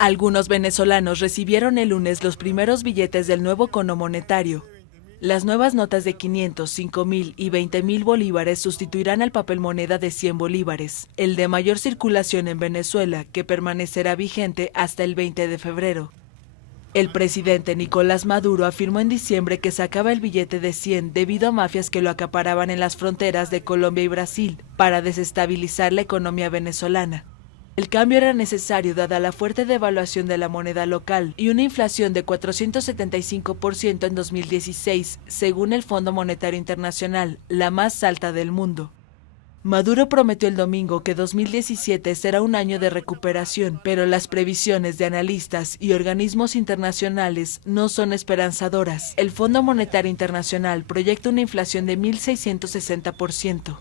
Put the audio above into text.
Algunos venezolanos recibieron el lunes los primeros billetes del nuevo cono monetario. Las nuevas notas de 500, 5.000 y 20.000 bolívares sustituirán al papel moneda de 100 bolívares, el de mayor circulación en Venezuela, que permanecerá vigente hasta el 20 de febrero. El presidente Nicolás Maduro afirmó en diciembre que sacaba el billete de 100 debido a mafias que lo acaparaban en las fronteras de Colombia y Brasil para desestabilizar la economía venezolana. El cambio era necesario dada la fuerte devaluación de la moneda local y una inflación de 475% en 2016, según el Fondo Monetario Internacional, la más alta del mundo. Maduro prometió el domingo que 2017 será un año de recuperación, pero las previsiones de analistas y organismos internacionales no son esperanzadoras. El Fondo Monetario Internacional proyecta una inflación de 1.660%.